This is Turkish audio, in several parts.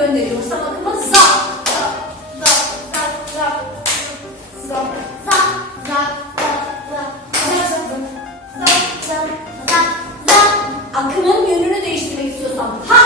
gönderiyorsam. Zap, zap, zap, zap. Zap, zap, zap, zap, zap. Zap, zap, zap, zap. Akımın yönünü değiştirmek istiyorsam ha.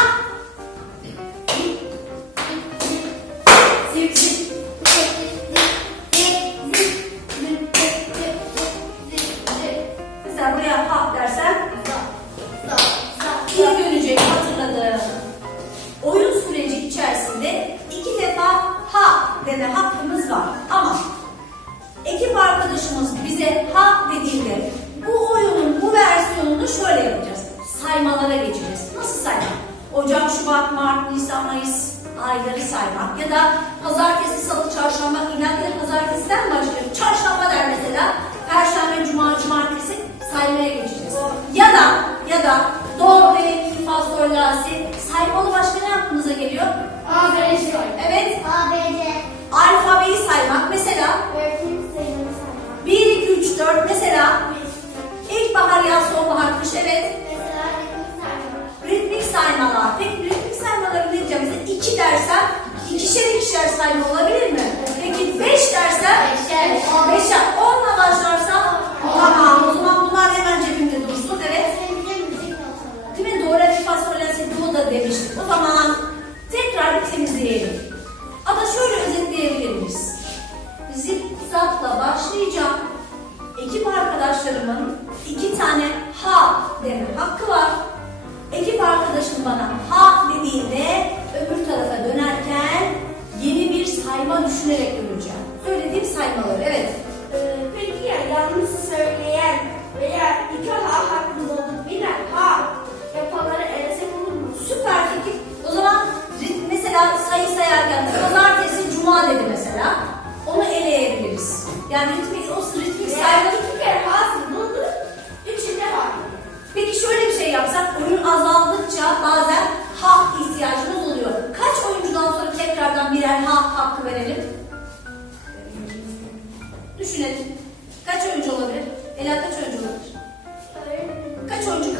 Ocak, Şubat, Mart, Nisan, Mayıs ayları saymak. Ya da pazartesi, salı, çarşamba, genellikle pazartesiden başlıyor. Çarşamba der mesela. Perşembe, cuma, cumartesi saymaya geçeceğiz. Ya da ya da do, re, mi, fa, sol, la, si saymalı başka ne aklınıza geliyor? A, B, C. Evet, A, B, C. alfabeyi saymak. Mesela Öğretim sayıları saymak. 1, 2, 3, 4 mesela bana ha dediğinde öbür tarafa dönerken yeni bir sayma düşünerek döneceğim. Söylediğim saymaları evet. Ee, Peki ya yanlış söyleyen veya iki ha hakkında olup birer ha yapanları elesek olur mu? Süper fikir. O zaman mesela sayı sayarken pazartesi, cuma dedi mesela. Onu eleyebiliriz. Yani ritmik, o ritmik Veya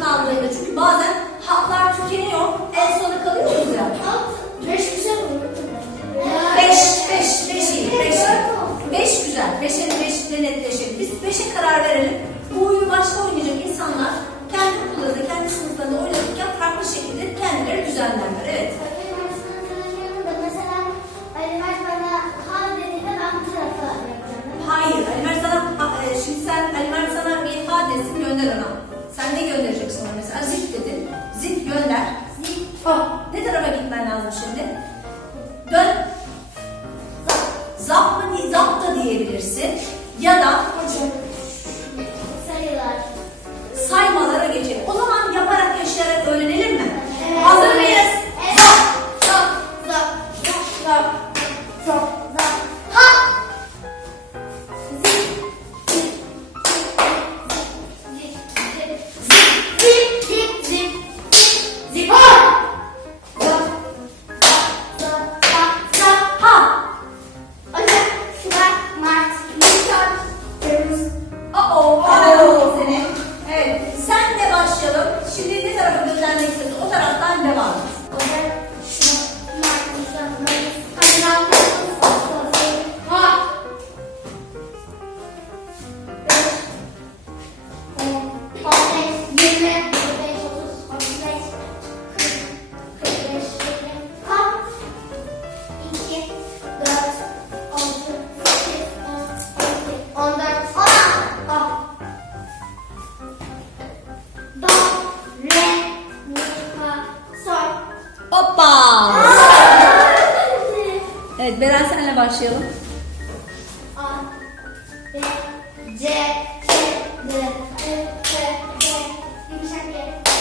Kaldığında çünkü bazen haklar tükeniyor, en sona kalıyoruz ya. Beş güzel olur. Beş, beş, beş iyi, beş. Beş güzel, beşe beşle netleşelim. Biz beşe karar verelim. Bu oyunu başta oynayacak insanlar kendi okullarında, kendi sınıflarında oynadıkken farklı şekilde kendileri düzenlerler. Evet. Hayır, Ali Mert sana, e, şimdi sen Ali Mert sana bir ha desin gönder ona. Ne göndereceksin ona mesela? Zip dedin. Zip gönder. Zip. Oh, ne tarafa gitmen lazım şimdi? Dön. Zap mı diye, zap da diyebilirsin. Ya da Sayılar. başlayalım. A, B, C, D, E, F, G, yumuşak G,